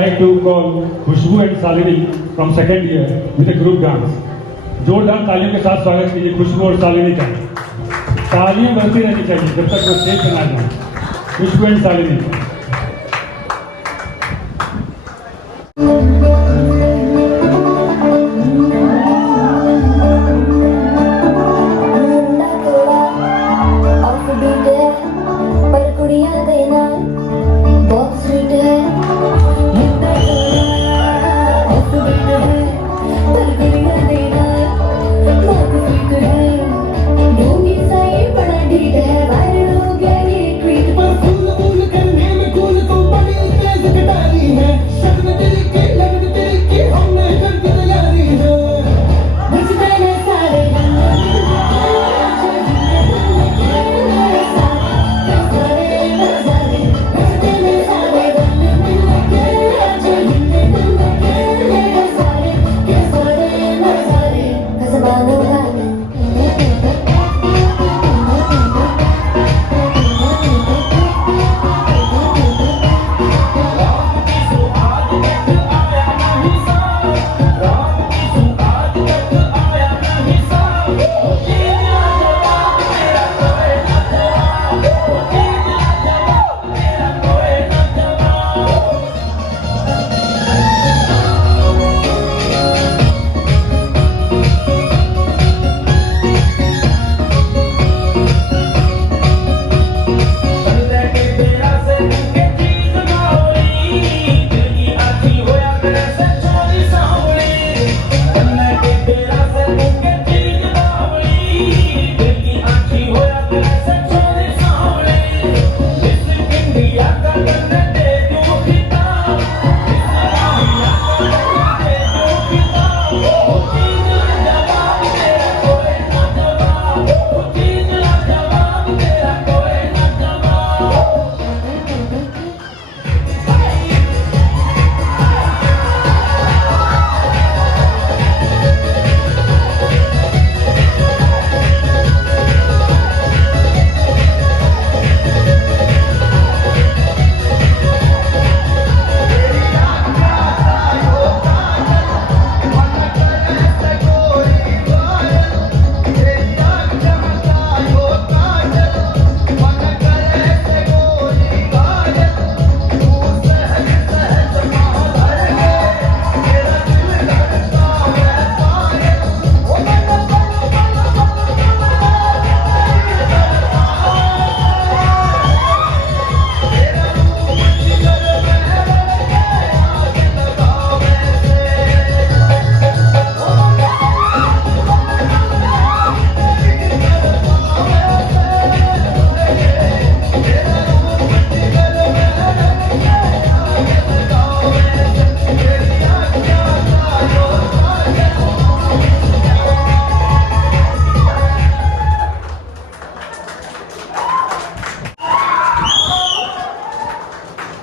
like to call Khushbu and Salini from second year with a group dance. जोरदार तालियों के साथ स्वागत कीजिए खुशबू और शालिनी का। तालियां बजती रहनी चाहिए जब तक वो स्टेज पे ना जाए। खुशबू एंड शालिनी।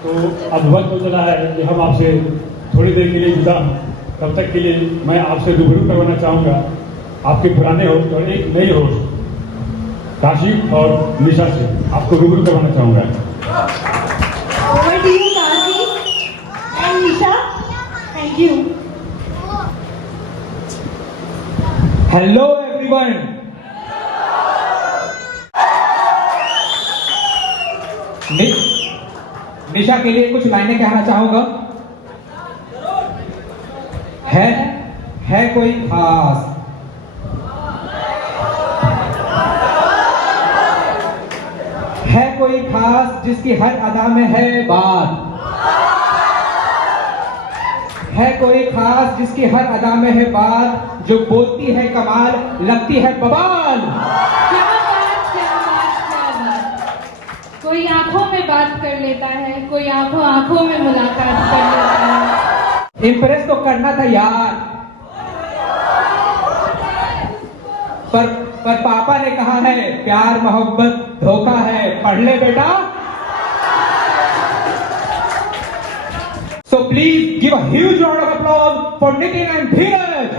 तो अब वक्त हो चला है कि हम आपसे थोड़ी देर के लिए जुदा हूँ। तब तक के लिए मैं आपसे रूबरू करवाना चाहूँगा आपके पुराने होस्ट और एक नई होस्ट काशिफ और निशा से आपको रूबरू करवाना चाहूँगा। Over to you, Kashif and Nisha. Thank you. Hello everyone. निशा के लिए कुछ लाइनें कहना चाहूंगा। है कोई खास, है कोई खास जिसकी हर अदा में है बात, है कोई खास जिसकी हर अदा में है बात, जो बोलती है कमाल लगती है बवाल। क्या बात, क्या बात, क्या बात। कोई आंखों में बात कर लेता है, कोई आंखों में मुलाकात कर लेता है। इम्प्रेस तो करना था यार, पर पापा ने कहा है प्यार मोहब्बत धोखा है, पढ़ ले बेटा। So please give a huge round of applause for Nitin and Dheeraj.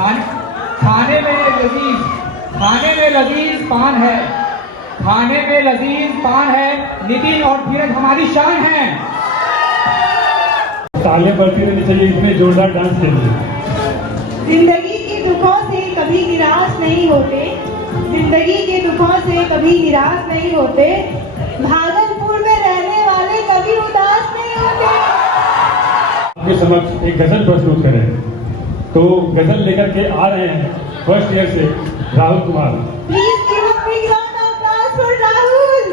खाने में लजीज पान है, खाने में लजीज पान है, नितिन और धीरज हमारी शान है। तालियां बढ़ती रहनी चाहिए इतने जोरदार डांस के लिए। जिंदगी के दुखों से कभी निराश नहीं होते, जिंदगी के दुखों से कभी निराश नहीं होते, भागलपुर में रहने वाले कभी उदास नहीं होते। आपके समक्ष एक गजल प्रस्तुत करें, तो गजल लेकर के आ रहे हैं फर्स्ट ईयर से Rahul Kumar. Please give a big round of applause for Rahul.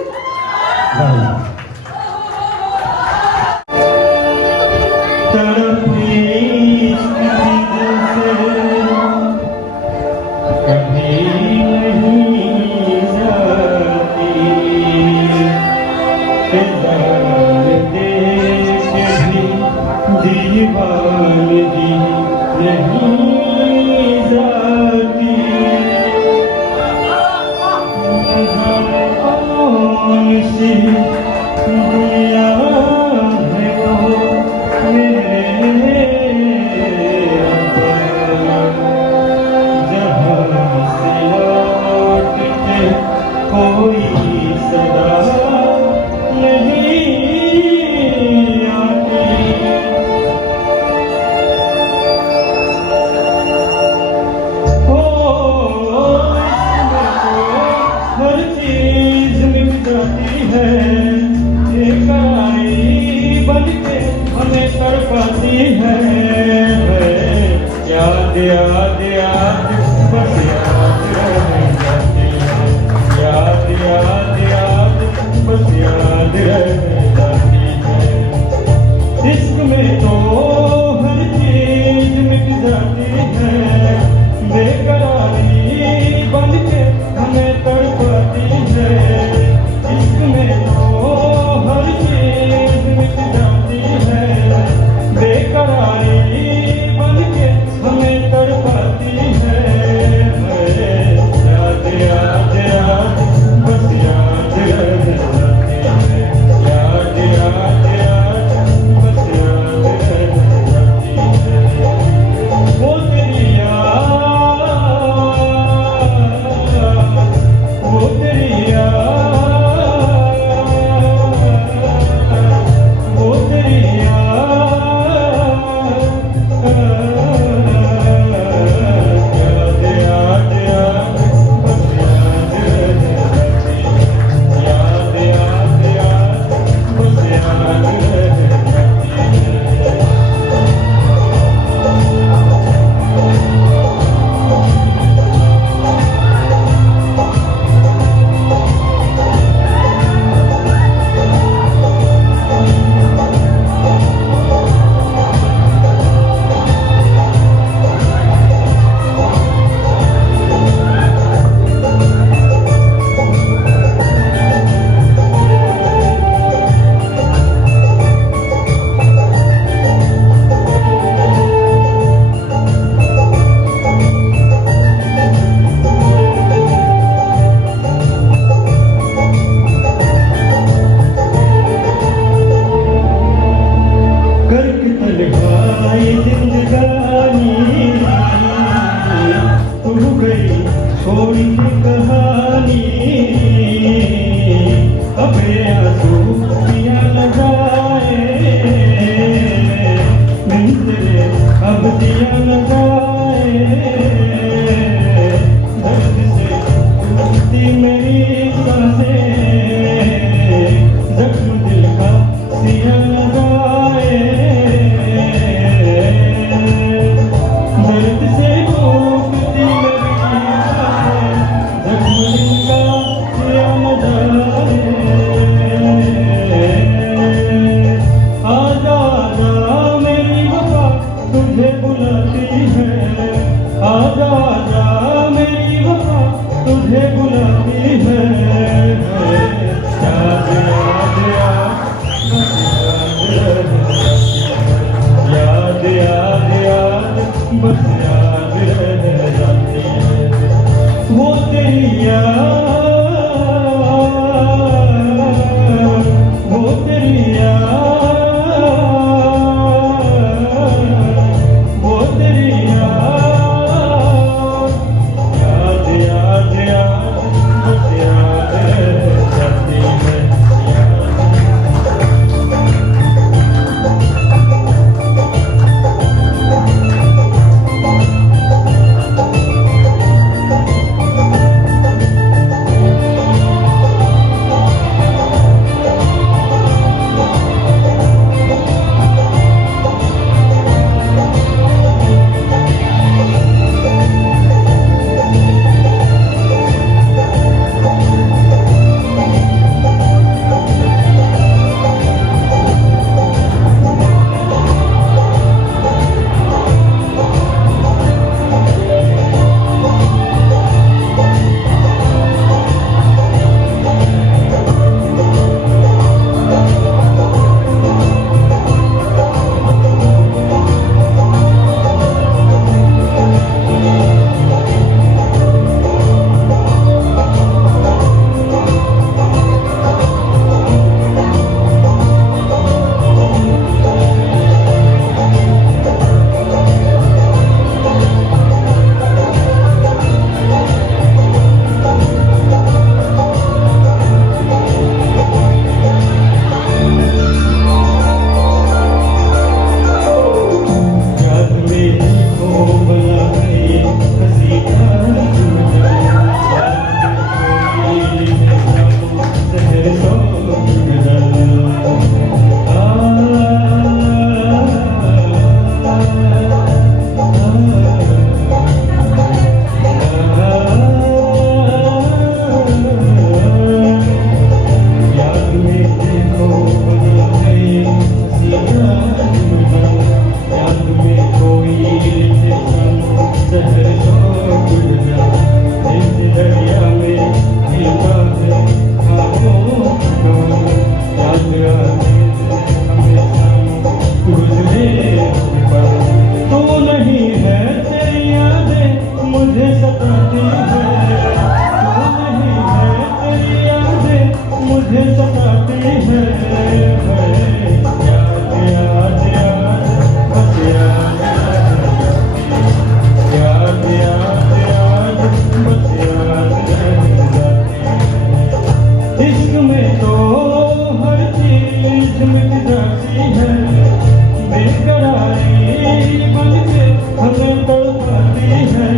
जाती है,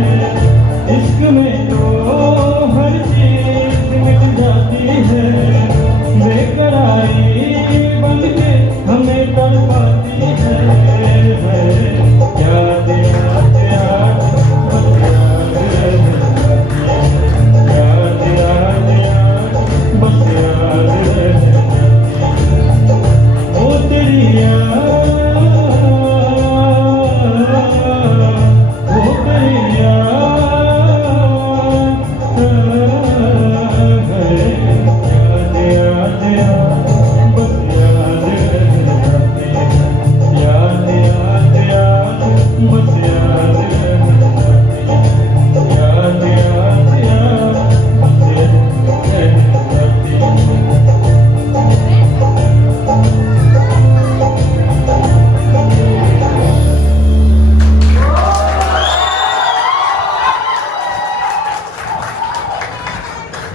इश्क में तो हर चीज मिट जाती है, बेकरारी बन के हमें तड़पाती है। याद याद याद बस याद याद याद बस याद ओ तेरी याद, ओ तेरी याद, याद याद बस याद याद याद याद बस याद याद याद याद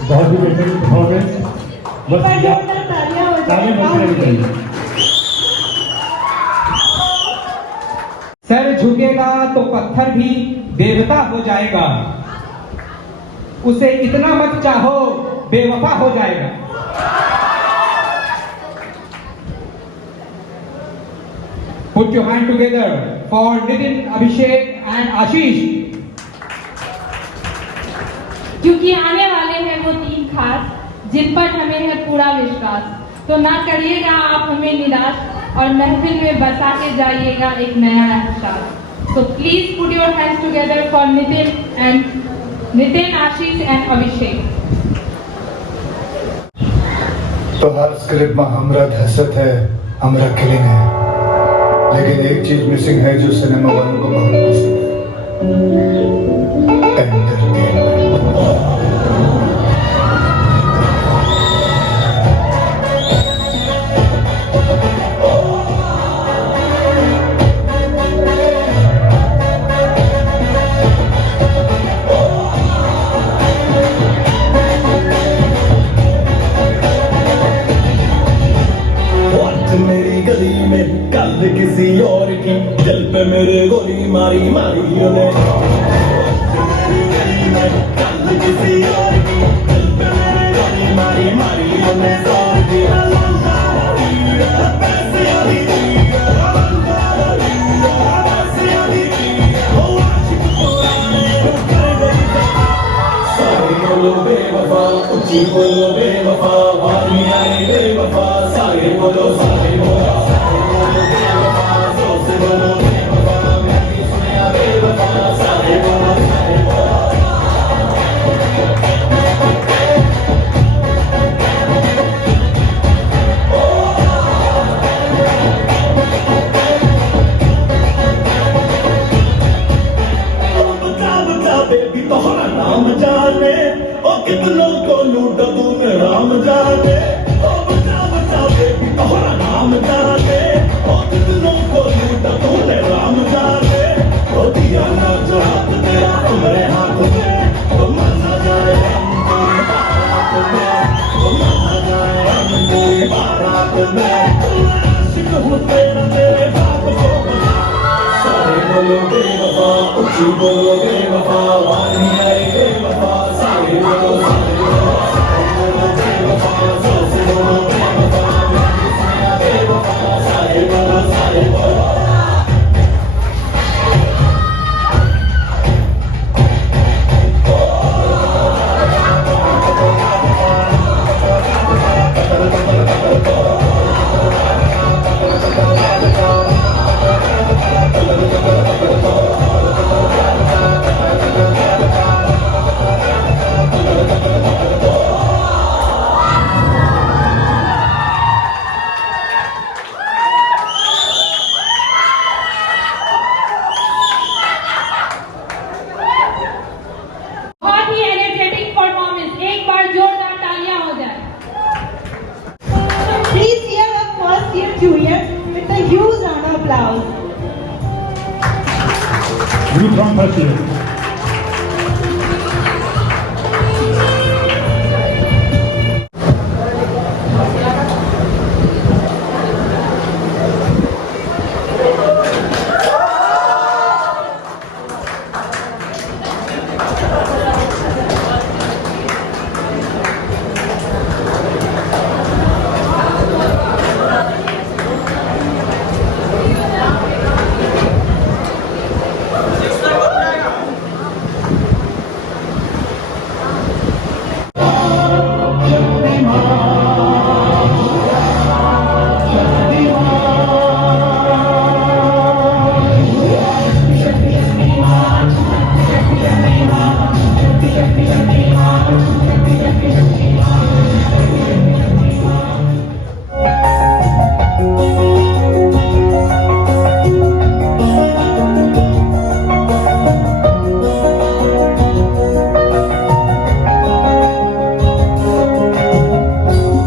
बहुत ही बेहतरीन परफॉर्मेंस। बस पर जोरदार तालियां हो जाए। तालियां बजनी चाहिए। सर झुकेगा तो पत्थर भी देवता हो जाएगा, उसे इतना मत चाहो बेवफा हो जाएगा। Put your hand together for Nitin, Abhishek and Ashish. क्योंकि आने वाले हैं वो 3 खास जिन पर हमें है पूरा विश्वास। तो ना करिएगा आप हमें निराश और महफिल में बसा के जाइएगा एक नया एहसास। तो please put your hands together for Nitin, Ashish and Abhishek. तो हर स्क्रिप्ट में हमरा दहशत है, हमरा किलिंग है, लेकिन एक चीज मिसिंग है जो सिनेमा वालों को बहुत पसंद है, एंटरटेनमेंट। मेरी गली में कल किसी और की, दिल पे मेरे गोली मारी मारी उन्हें। मेरी गली में कल किसी और की, दिल पे मेरे गोली मारी मारी उन्हें। सार दिया पैसे आदि बोलो बेवफा, ऊंची बोलो बेवफा, आदमी आए बेवफा, सारे बोलो सारे बोलो बेवफा, जोर से बोलो बेवफा, मैंने सुना बेवफा, सारे बोलो सारे बोलो। बता बता बेबी तोहरा नाम जाने, ओ कितनों को लूटा तूने राम जाने। ओ बता बता बेबी तोहरा नाम जाने, ओ कितनों को लूटा तूने राम जाने। ओ दिया ना जो हाथ तेरा हमारे हाथ में, तो मना जाए हम तेरी बारात में, तो मना जाए हम तेरी बारात में। तू आशिक हूँ तेरा तेरे बाप को बता। सारे बोलो बेवफा, ऊंची बोलो बेवफा, वाणी आए बेवफा, सारे बोलो सारे बोलो बेवफा, जोर से बोलो बेवफा, मैंने सुना बेवफा, सारे बोलो सारे बोलो।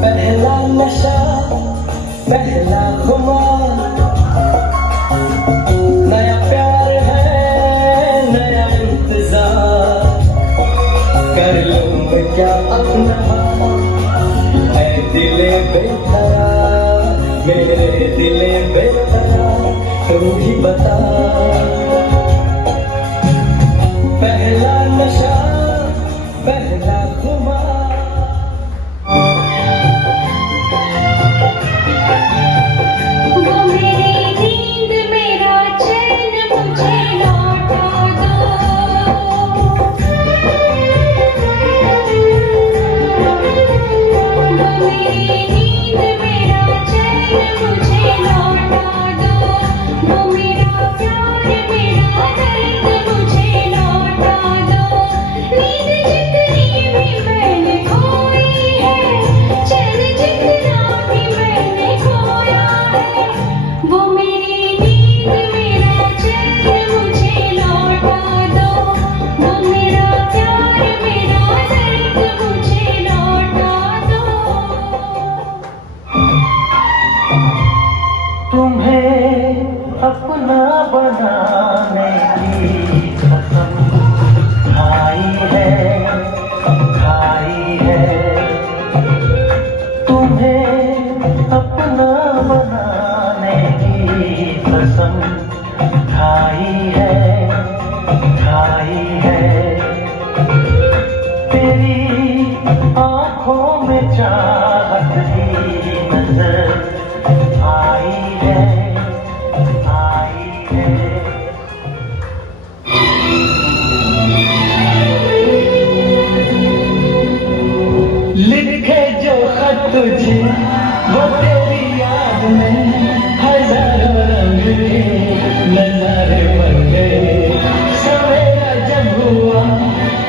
पहला नशा पहला खुमार, नया प्यार है नया इंतजार, कर लूं मैं क्या अपना है दिले बेकरार, मेरे दिले बेकरार, तुम ही बता। पहला नशा पहला खुमार, वो मेरी नींद मेरा चैन मुझे लौटा दो, वो मेरी नींद मेरा चैन मुझे लौटा दो, वो मेरा प्यार मेरा दर्द मुझे लौटा दो। नींद जितनी भी मैंने खोई है, चैन जितना भी मैंने खोया है, वो मेरी नींद मेरा चैन मुझे लौटा दो, वो मेरा प्यार मेरा दर्द मुझे लौटा दो। तुम्हें अपना बनाने की कसम खाई है, तुम्हें अपना बनाने की कसम खाई है, तेरी आँखों में चाहत की नजर आई है। लिखे जो खत तुझे वो तेरी याद में हजारों रंग के नजारे बन गए, सवेरा जब हुआ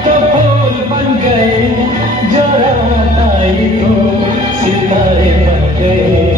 तो फूल बन गए, जो रात आई तो सितारे बन गए।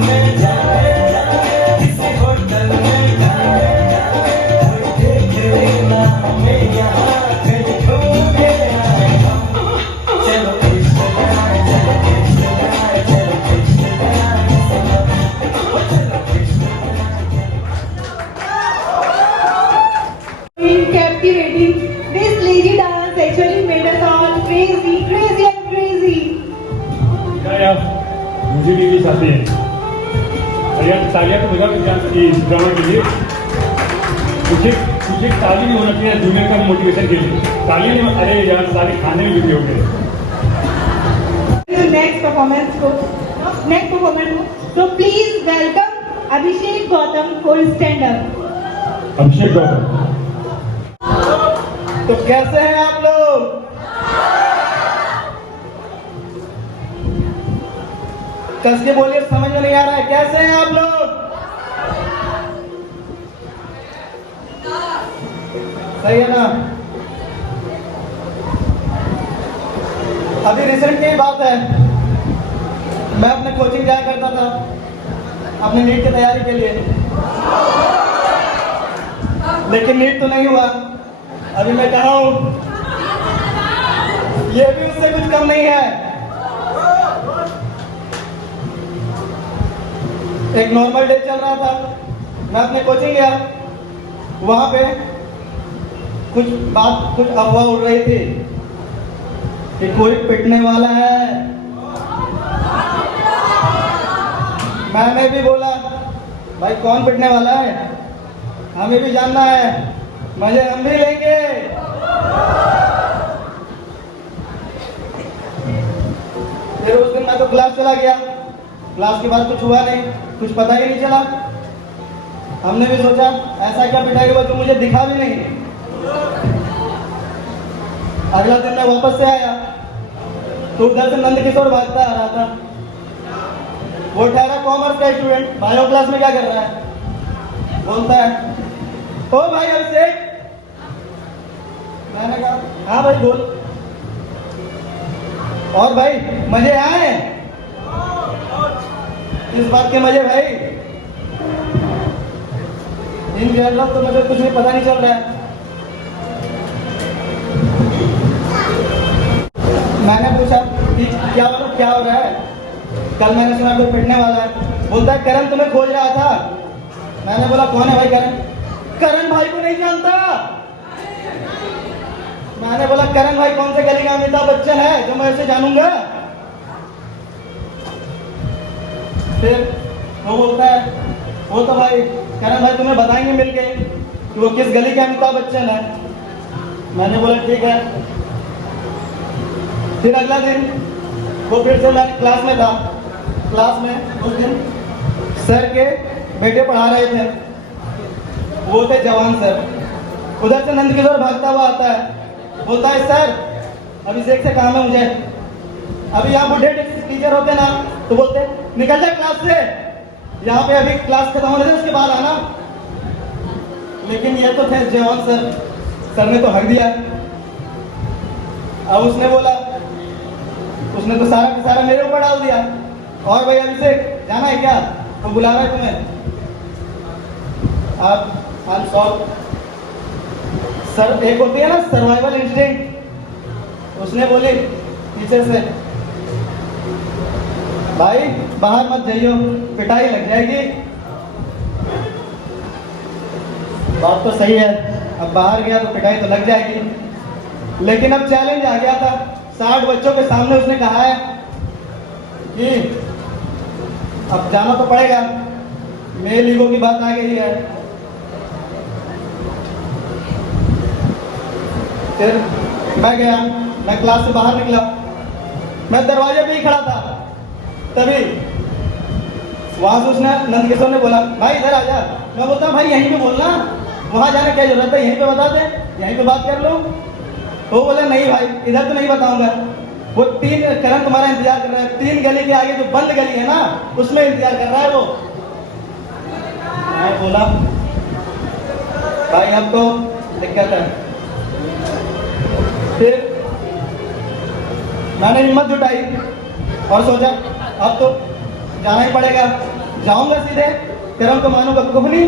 में जाए, किसी होटल में जाए, देख लेना हमें यहाँ कहीं घूमने आए हम। चलो कृष्ण गाए, चलो कृष्ण गाए, चलो कृष्ण गाए, चलो Krishna In captivating, this lazy dance actually made us all crazy, crazy and crazy. क्या आप मुझे भी चाहते हैं? अरे तालियां तो बजा के ड्रामा के लिए मुझे ताली नहीं होना चाहिए जूनियर का मोटिवेशन के लिए। ताली नहीं, अरे यार सारे खाने में जुटे हो गए। Next performance को so please welcome Abhishek Gautam for stand up. अभिषेक गौतम। तो कैसे हैं आप लोग? कस के बोलिए, समझ में नहीं आ रहा है। कैसे हैं आप लोग? सही है ना? अभी रिसेंट की बात है, मैं अपने कोचिंग जाया करता था अपने नीट की तैयारी के लिए, लेकिन नीट तो नहीं हुआ। अभी मैं कहा हूं, ये भी उससे कुछ कम नहीं है। एक नॉर्मल डे चल रहा था, मैं अपने कोचिंग गया, वहां पे कुछ अफवाह उड़ रही थी कि कोई पिटने वाला है। मैंने भी बोला, भाई कौन पिटने वाला है, हमें भी जानना है, मजे हम भी लेंगे। फिर उस दिन मैं तो क्लास चला गया, क्लास के बाद कुछ हुआ नहीं, कुछ पता ही नहीं चला। हमने भी सोचा ऐसा क्या पिटाई हुआ जो मुझे दिखा भी नहीं। अगला दिन मैं वापस से आया तो उधर से नंद किशोर भागता आ रहा था। वो ठहरा कॉमर्स का स्टूडेंट, बायो क्लास में क्या कर रहा है, बोलता है ओ भाई अभिषेक। मैंने कहा हाँ भाई बोल। और भाई मजे आए? इस बात के मजे भाई, इन जनरल तो मुझे कुछ भी पता नहीं चल रहा है। मैंने पूछा कि क्या हो रहा है? कल मैंने सुना कोई पिटने वाला है। बोलता है करण तुम्हें खोज रहा था। मैंने बोला कौन है भाई करण? करण भाई को नहीं जानता। मैंने बोला करण भाई कौन से गली का अमिताभ बच्चन है जो मैं उसे जानूंगा? फिर वो बोलता है वो तो भाई करण भाई तुम्हें बताएंगे मिलके कि वो किस गली के अमिताभ बच्चन है। मैंने बोला ठीक है। फिर अगला दिन वो फिर से मैं क्लास में था। क्लास में उस दिन सर के बेटे पढ़ा रहे थे, वो थे जवान सर। उधर से नंद किशोर भागता हुआ आता है, बोलता है सर अभिषेक से काम है मुझे। अभी यहाँ बुढ़े टीचर होते ना तो बोलते निकल जाए क्लास से, यहाँ पे अभी क्लास खत्म होने से उसके बाद आना। लेकिन ये तो थे जवान सर, सर ने तो हक दिया। अब उसने बोला, उसने तो सारा का सारा मेरे ऊपर डाल दिया। और भाई अभिषेक जाना है क्या? वो बुला रहा है तुम्हें। आप सॉल्व सर, एक होती है ना सर्वाइवल इंस्टिंक्ट, उसने बोली टीचर से भाई बाहर मत जाइयो, पिटाई लग जाएगी। बात तो सही है, अब बाहर गया तो पिटाई तो लग जाएगी। लेकिन अब चैलेंज आ गया था, 60 बच्चों के सामने उसने कहा है कि अब जाना तो पड़ेगा, मेल ईगो की बात आ गई है। फिर मैं गया, मैं क्लास से बाहर निकला, मैं दरवाजे पे ही खड़ा था, तभी वहां से उसने नंद किशोर ने बोला भाई इधर आ जा। मैं बोलता भाई यहीं पे बोलना, वहां जाने क्या जरूरत है, यहीं पे बता दे, यहीं पे बात कर लो। वो बोला नहीं भाई इधर तो नहीं बताऊंगा, वो करण तुम्हारा इंतजार कर रहा है, 3 गली के आगे जो बंद गली है ना उसमें इंतजार कर रहा है वो। मैं बोला भाई अब तो दिक्कत है। फिर मैंने हिम्मत जुटाई और सोचा अब तो जाना ही पड़ेगा। जाऊंगा सीधे, करम को मानूंगा कोहनी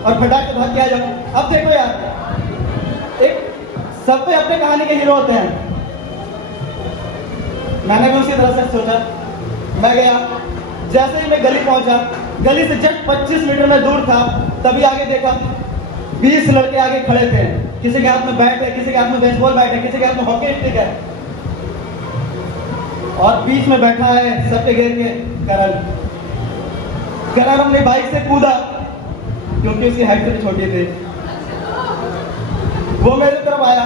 और फटाक के भाग के आ जाऊं। अब देखो यार, एक सब पे अपने कहानी के हीरो होते हैं। मैंने भी उसी तरह से सोचा। मैं गया, जैसे ही मैं गली पहुंचा, गली से जस्ट 25 मीटर में दूर था, तभी आगे देखा 20 लड़के आगे खड़े थे। किसी के हाथ में बैट है, किसी के हाथ में बेसबॉल बैट है, किसी के हाथ में हॉकी स्टिक है, और बीच में बैठा है सबके घेर के करण। करण अपनी बाइक से कूदा, क्योंकि उसकी हाइट थोड़ी छोटी थी। वो मेरी तरफ आया,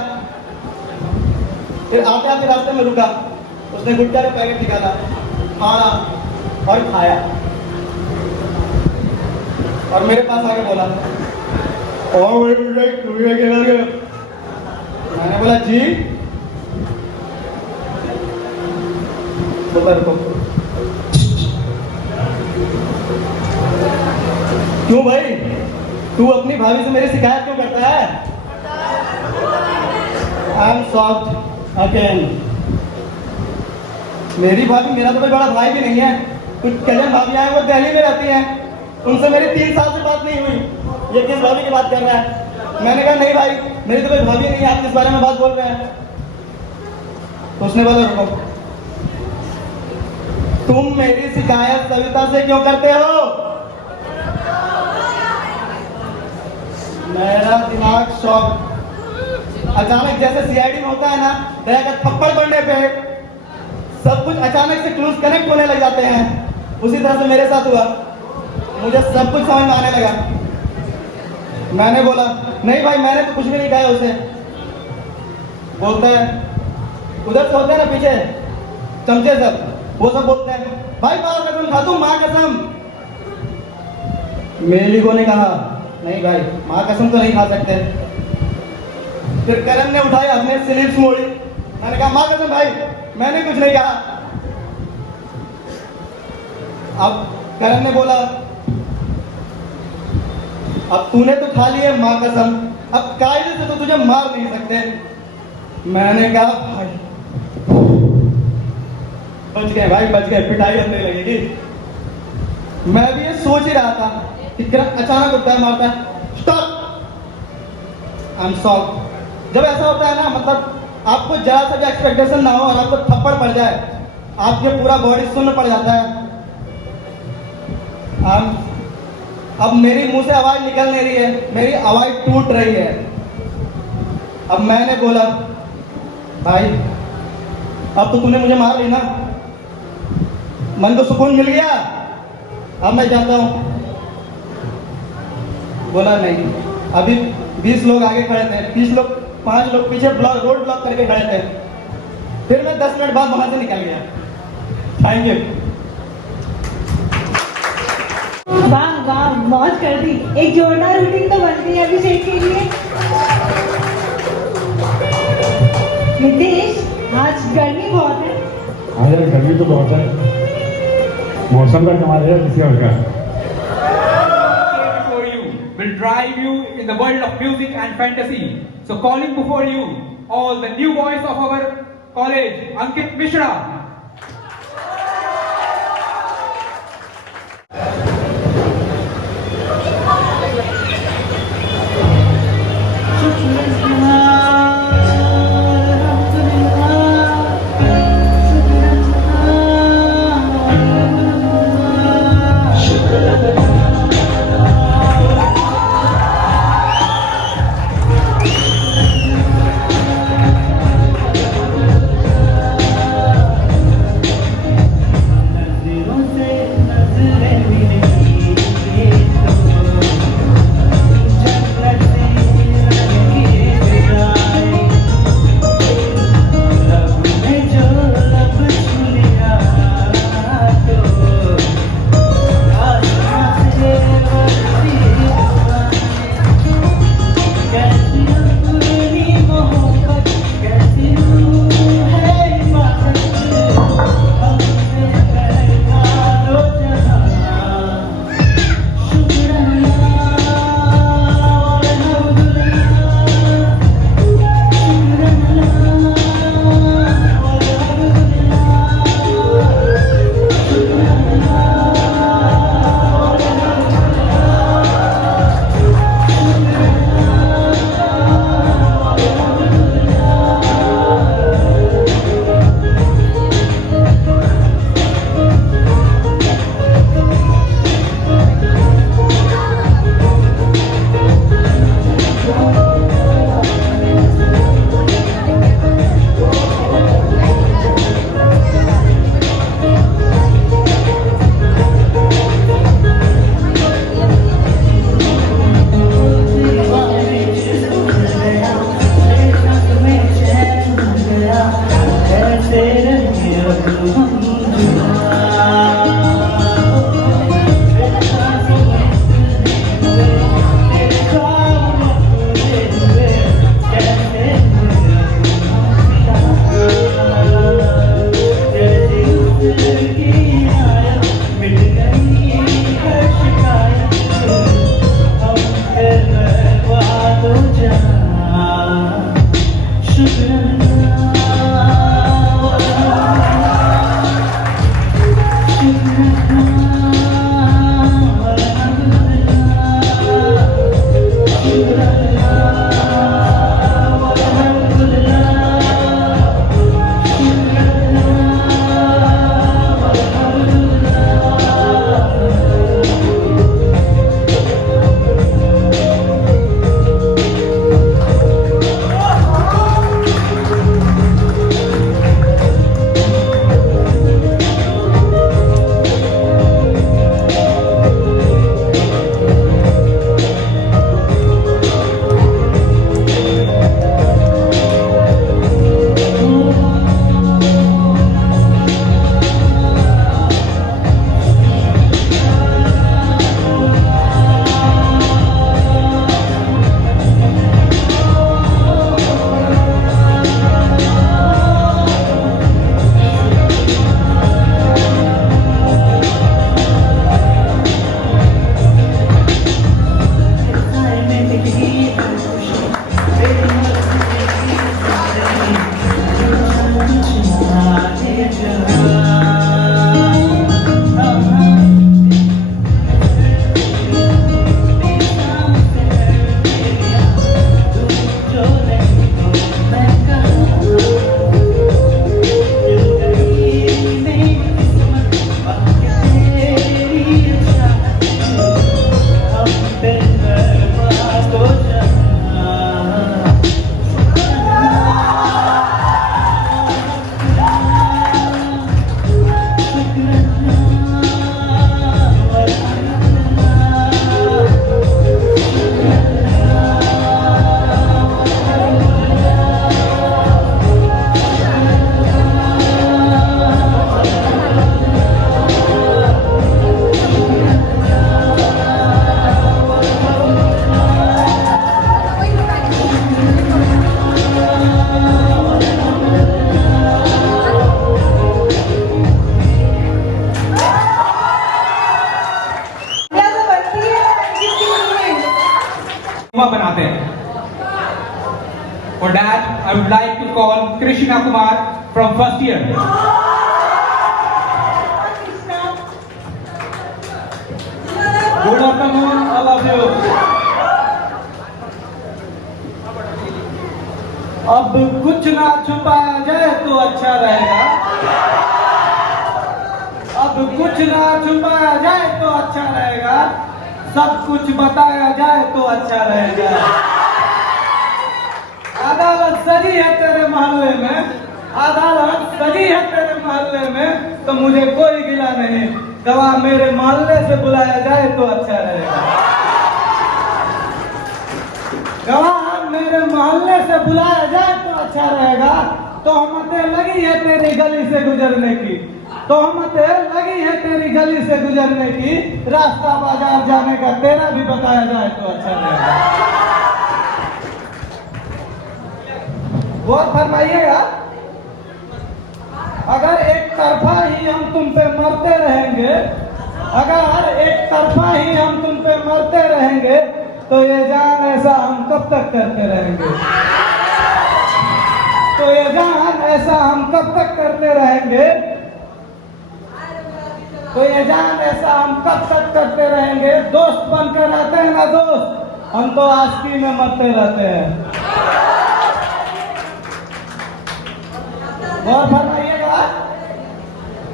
फिर आते आते रास्ते में रुका। उसने गुटखा का पैकेट निकाला, खाना और खाया, और मेरे पास आके बोला, मैंने बोला जी। बोला रुको। क्यों भाई, तू अपनी भाभी से मेरी शिकायत क्यों करता है? I am soft again. मेरी भाभी, मेरा तो कोई बड़ा भाई भी नहीं है। कुछ कजन भाभियां हैं, वो दिल्ली में रहती हैं, उनसे मेरी 3 साल से बात नहीं हुई। ये किस भाभी की बात कर रहा है? मैंने कहा नहीं भाई, मेरी तो कोई भाभी नहीं है, आप किस बारे में बात बोल रहे हैं? तो उसने बोला रुको, तुम मेरी शिकायत सविता से क्यों करते हो? मेरा दिमाग शॉक। अचानक जैसे सीआईडी में होता है ना, दया का थप्पड़ पड़ने पे सब कुछ अचानक से क्लूज कनेक्ट होने लग जाते हैं, उसी तरह से मेरे साथ हुआ। मुझे सब कुछ समझ में आने लगा। मैंने बोला नहीं भाई, मैंने तो कुछ भी नहीं कहा उसे। बोलता है उधर से होते हैं ना पीछे चमचे सब, वो सब बोलते हैं भाई माँ कसम खा, तुम माँ कसम। मेरी को ने कहा नहीं भाई, माँ कसम तो नहीं खा सकते। फिर करण ने उठाई, अपने स्लीव्स मोड़ी। मैंने कहा माँ कसम भाई, मैंने कुछ नहीं कहा। अब करण ने बोला अब तूने तो खा ली है माँ कसम, अब कायदे से तो तुझे मार नहीं सकते। मैंने कहा भाई बच गए भाई, बच गए, पिटाई होने लगेगी। मैं भी ये सोच ही रहा था कि करण अचानक उठता है, मारता है, स्टॉप, आई एम सॉफ्ट। जब ऐसा होता है ना, मतलब आपको जरा सा भी एक्सपेक्टेशन ना हो और आपको थप्पड़ पड़ जाए, आपके पूरा बॉडी सुन्न पड़ जाता है। अब मेरी मुंह से आवाज निकल नहीं रही है, मेरी आवाज टूट रही है। अब मैंने बोला भाई अब तो तूने मुझे मार ली ना, मन को सुकून मिल गया, अब मैं जाता हूं। बोला नहीं, अभी 20 लोग आगे खड़े थे, 30 लोग, 5 लोग पीछे रोड ब्लॉक करके खड़े थे। फिर मैं 10 मिनट बाद वहां से निकल गया। Thank you. वाह वाह, मौज कर दी। एक जोरदार रूटीन तो बन गई अभिषेक के लिए। नितेश, आज गर्मी बहुत है। हाँ यार, गर्मी तो बहुत है, मौसम का कमाल है किसी और का। Before you will drive you in the world of music and fantasy. So calling before you all the new boys of our college, Ankit Mishra. बनाते हैं। For that, I would like to call Krishna Kumar from first year. Good afternoon all of you. अब कुछ ना छुपाया जाए तो अच्छा रहेगा। अब कुछ ना छुपाया जाए तो अच्छा रहेगा। सब कुछ बताया जाए तो अच्छा रहेगा। अदालत सजी है तेरे मोहल्ले में, अदालत सजी है तेरे मोहल्ले में, तो मुझे कोई गिला नहीं। गवाह मेरे मोहल्ले से बुलाया जाए तो अच्छा रहेगा। गवाह मेरे मोहल्ले से बुलाया जाए तो अच्छा रहेगा। तोहमतें लगी है तेरी गली से गुजरने की, तोहमतें लगी है तेरी गली से गुजरने की। रास्ता बाजार जाने का तेरा भी बताया जाए तो अच्छा रहेगा। गौर फरमाइएगा, अगर एक तरफा ही हम तुम पे मरते रहेंगे, अगर एक तरफा ही हम तुम पे मरते रहेंगे, तो ये जान ऐसा हम कब तक करते रहेंगे? तो ये जान ऐसा हम कब तक करते रहेंगे? तो ये जान ऐसा हम कब तक करते रहेंगे? दोस्त बनकर रहते हैं ना दोस्त, हम तो आस्ती में मरते रहते हैं। और फरमाइएगा,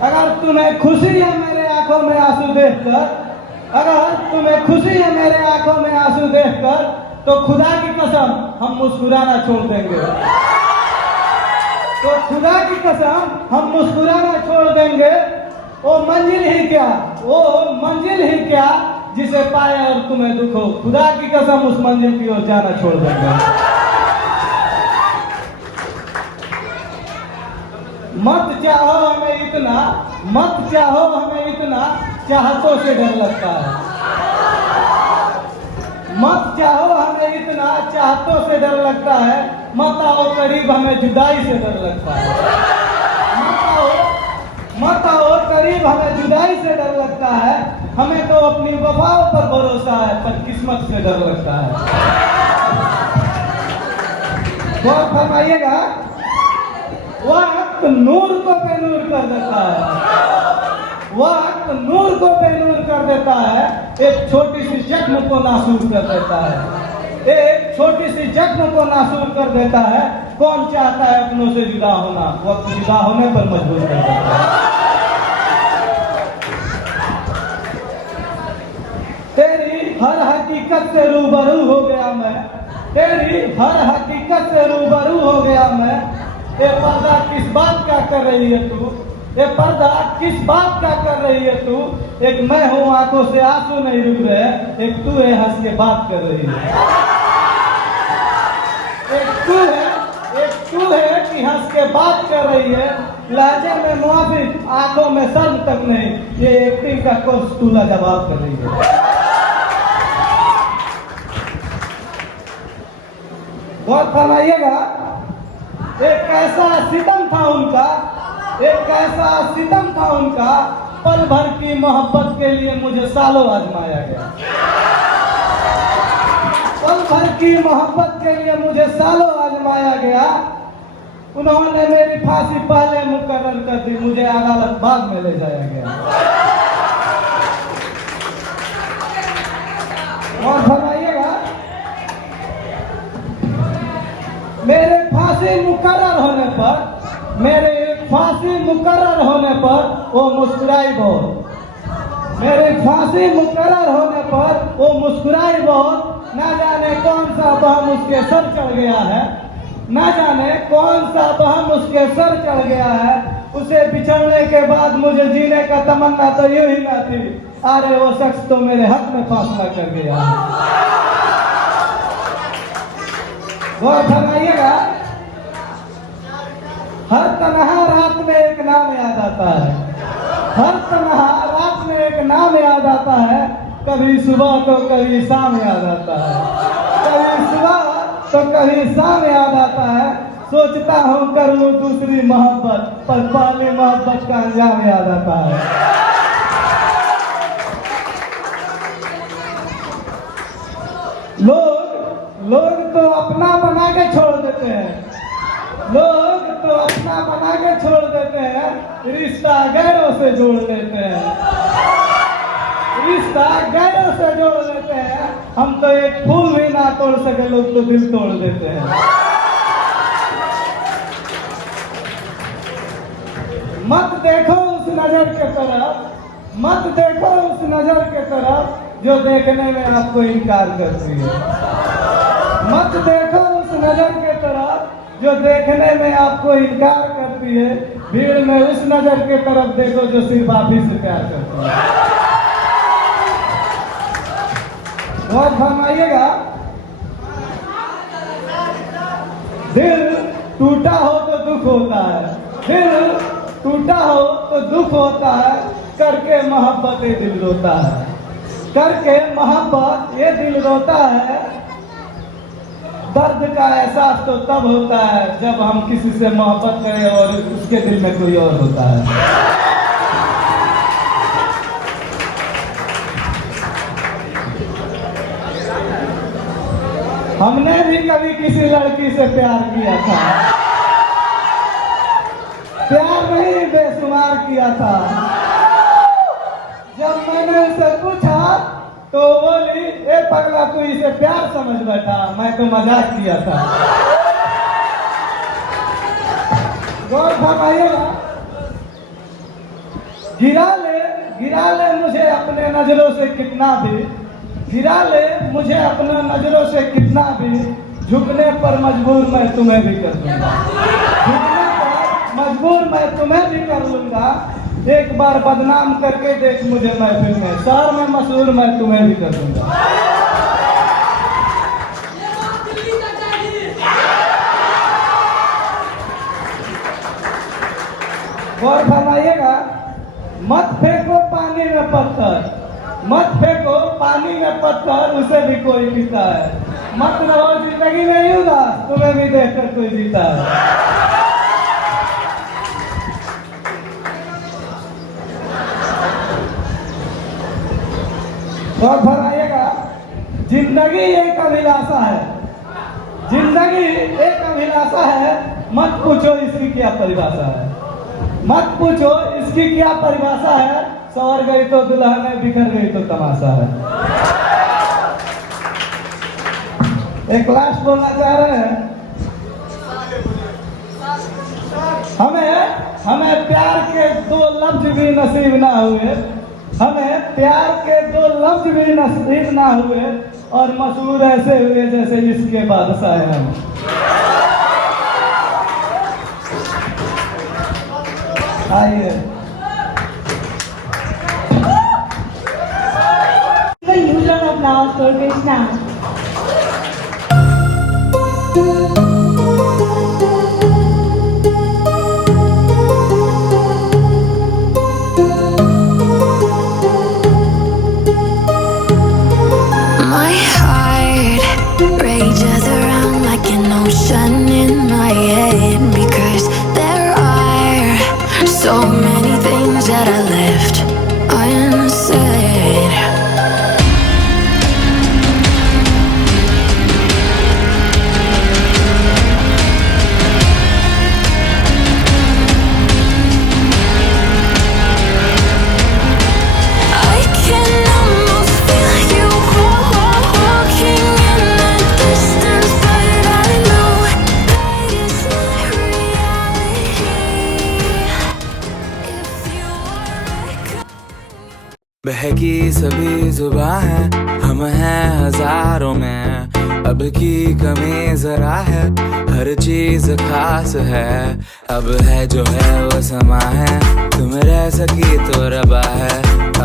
अगर तुम्हें खुशी है मेरे आंखों में आंसू देखकर, अगर तुम्हें खुशी है मेरे आंखों में आंसू देखकर, तो खुदा की कसम हम मुस्कुराना छोड़ देंगे। तो खुदा की कसम हम मुस्कुराना छोड़ देंगे। वो मंजिल ही क्या, वो मंजिल ही क्या जिसे पाए और तुम्हें दुख हो। खुदा की कसम उस मंजिल की ओर जाना छोड़ देंगे। मत चाहो हमें इतना, मत चाहो हमें इतना, चाहतों से डर लगता है। मत चाहो हमें इतना, चाहतों से डर लगता है। मत आओ करीब, हमें जुदाई से डर लगता है। मत आओ करीब, हमें जुदाई से डर लगता है। हमें तो अपनी वफाओं पर भरोसा है, पर किस्मत से डर लगता है। गौर फरमाइएगा, वक्त नूर को बेनूर कर देता है, वक्त नूर को बेनूर कर देता है। एक छोटी सी जख्म को नासूर कर देता है, एक छोटी सी जख्म को नासूर कर देता है। कौन चाहता है अपनों से जुदा होना? वक्त जुदा होने पर मजबूर कर देता है। तेरी हर हकीकत से रूबरू हो गया मैं, तेरी हर हकीकत से रूबरू हो गया मैं। ये पर्दा किस बात का कर रही है तू? ये पर्दा किस बात का कर रही है तू? एक मैं हूँ, आंखों से आंसू नहीं रुक रहे, एक तू है हंस के बात कर रही है। एक तू है कि हंस के बात कर रही है। लहजे में मुआफिक, आंखों में शर्म तक नहीं, ये एक्टिंग का कोर्स तू लाजवाब कर रही है। गौर फरमाइएगा, एक ऐसा सितम था उनका, एक ऐसा सितम था उनका, पल भर की मोहब्बत के लिए मुझे सालों आजमाया गया। पल भर की मोहब्बत के लिए मुझे सालों आजमाया गया। उन्होंने मेरी फांसी पहले मुकर्रर कर दी, मुझे अदालत बाद में ले जाया गया। और फरमाइएगा, मेरे फांसी मुकर्रर होने पर, मेरे फांसी मुकर्रर होने पर वो मुस्कुराई बहुत। मेरे फांसी मुकर्रर होने पर वो मुस्कुराई बहुत। ना जाने कौन सा बहम उसके सर चढ़ गया है, ना जाने कौन सा बहम उसके सर चढ़ गया है। उसे बिछड़ने के बाद मुझे जीने का तमन्ना तो यूं ही ना थी। अरे वो शख्स तो मेरे हक में फैसला कर गया है। गौर फरमाइएगा, हर तन्हा रात में एक नाम याद आता है, हर तन्हा रात में एक नाम याद आता है। कभी सुबह तो कभी शाम याद आता है, कभी सुबह तो कभी शाम याद आता है। सोचता हूँ करूँ दूसरी मोहब्बत, पर पहली मोहब्बत का अंजाम याद आता है। लोग लोग तो अपना बना के छोड़ देते हैं, लोग तो अपना बना के छोड़ देते हैं, रिश्ता गैरों से जोड़ लेते हैं, रिश्ता गैरों से जोड़ लेते हैं। हम तो एक फूल भी ना तोड़ सके, लोग तो दिल तोड़ देते हैं। मत देखो उस नजर के तरफ, मत देखो उस नजर के तरफ जो देखने में आपको इनकार करती है। मत देखो उस नजर के तरफ जो देखने में आपको इनकार करती है। भीड़ में उस नजर के तरफ देखो जो सिर्फ आप ही से प्यार करती है। बहुत फरमाइएगा, दिल टूटा हो तो दुख होता है, दिल टूटा हो तो दुख होता है, करके मोहब्बत ये दिल रोता है, करके मोहब्बत ये दिल रोता है। दर्द का एहसास तो तब होता है जब हम किसी से मोहब्बत करें और उसके दिल में कोई और होता है। हमने भी कभी किसी लड़की से प्यार किया था, प्यार नहीं बेशुमार किया था। जब मैंने उसे पूछा तो बोली, ए पगला तू इसे प्यार समझ बैठा, मैं तो मजाक किया था। गौर फरमाइएगा, गिरा ले मुझे अपने नजरों से कितना भी, गिरा ले मुझे अपने नजरों से कितना भी, झुकने पर मजबूर मैं तुम्हें भी कर दूंगा, झुकने पर मजबूर मैं तुम्हें भी कर लूंगा। एक बार बदनाम करके देख मुझे महफिल में, शहर में मशहूर मैं तुम्हें भी कर दूंगा। गौर फरमाइएगा, मत फेंको पानी में पत्थर, मत फेंको पानी में पत्थर, उसे भी कोई पीता है। मत रहो जिंदगी में उदास, तुम्हें भी देखकर कोई जीता है। और फरमाइएगा, जिंदगी एक अभिलाषा है, जिंदगी एक अभिलाषा है, मत पूछो इसकी क्या परिभाषा है, मत पूछो इसकी क्या परिभाषा है। सवर गई तो दुल्हन है, बिखर गई तो तमाशा है। एक लास्ट बोलना चाह रहे हैं, हमें प्यार के दो लफ्ज भी नसीब ना हुए, हमें प्यार के दो लफ्ज भी नसीब ना हुए, और मशहूर ऐसे हुए जैसे इसके बादशाह हैं हम। आइए huge round of applause for Krishna. My heart rages around like an ocean in my head, because there are so many things that I left unsaid. I can almost feel you walking in the distance, but I know that it's not reality. If you are बहकी सभी जुबां है, हम हैं हजारों में, अब की कमी जरा है, हर चीज खास है। अब है जो है वो समा है, तुम रह सकी तो रबा है।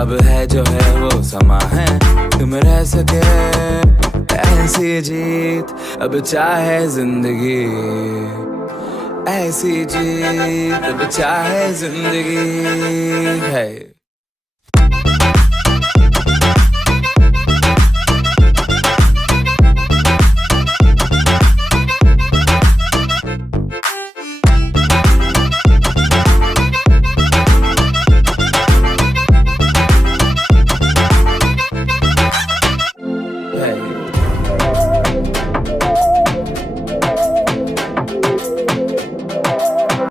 अब है जो है वो समा है, तुम रह सके ऐसी जीत। अब चाहे जिंदगी ऐसी जीत, अब चाहे जिंदगी है।